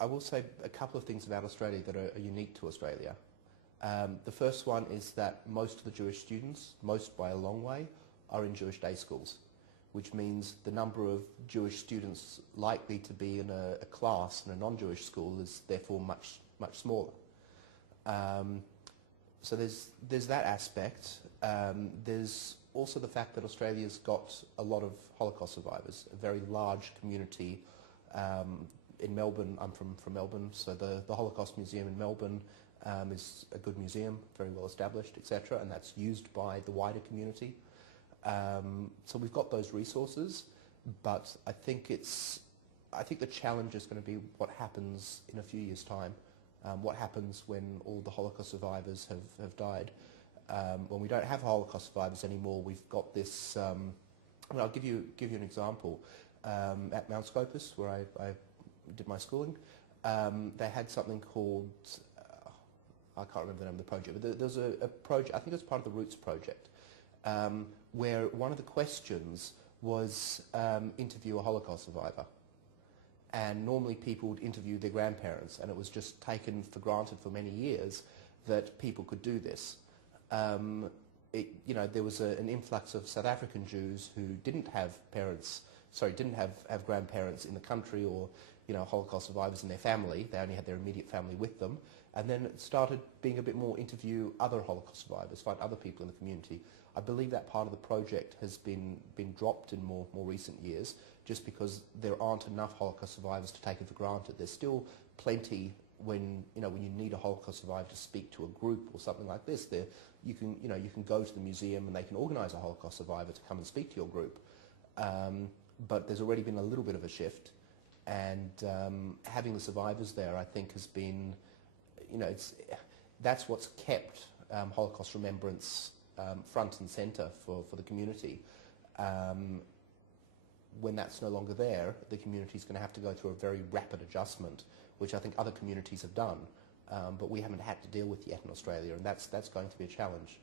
I will say a couple of things about Australia that are unique to Australia. The first one is that most of the Jewish students, most by a long way, are in Jewish day schools, which means the number of Jewish students likely to be in a class in a non-Jewish school is therefore much smaller. So there's that aspect. There's also the fact that Australia's got a lot of Holocaust survivors, a very large community. In Melbourne, I'm from Melbourne, so the Holocaust Museum in Melbourne is a good museum, very well established, etc., and that's used by the wider community. So we've got those resources, but I think the challenge is going to be what happens in a few years' time. What happens when all the Holocaust survivors have died? When we don't have Holocaust survivors anymore, we've got this. I'll give you an example. At Mount Scopus, where I did my schooling, they had something called, I can't remember the name of the project, but there's a project, I think it was part of the Roots project, where one of the questions was interview a Holocaust survivor. And normally people would interview their grandparents, and it was just taken for granted for many years that people could do this. There was an influx of South African Jews who didn't have grandparents in the country, or Holocaust survivors in their family. They only had their immediate family with them. And then it started being a bit more interview other Holocaust survivors, find other people in the community. I believe that part of the project has been dropped in more recent years, just because there aren't enough Holocaust survivors to take it for granted. There's still plenty when you need a Holocaust survivor to speak to a group or something like this. You can go to the museum and they can organise a Holocaust survivor to come and speak to your group. But there's already been a little bit of a shift, and having the survivors there, I think, has been, that's what's kept Holocaust remembrance front and centre for the community. When that's no longer there, the community's going to have to go through a very rapid adjustment, which I think other communities have done, but we haven't had to deal with yet in Australia, and that's going to be a challenge.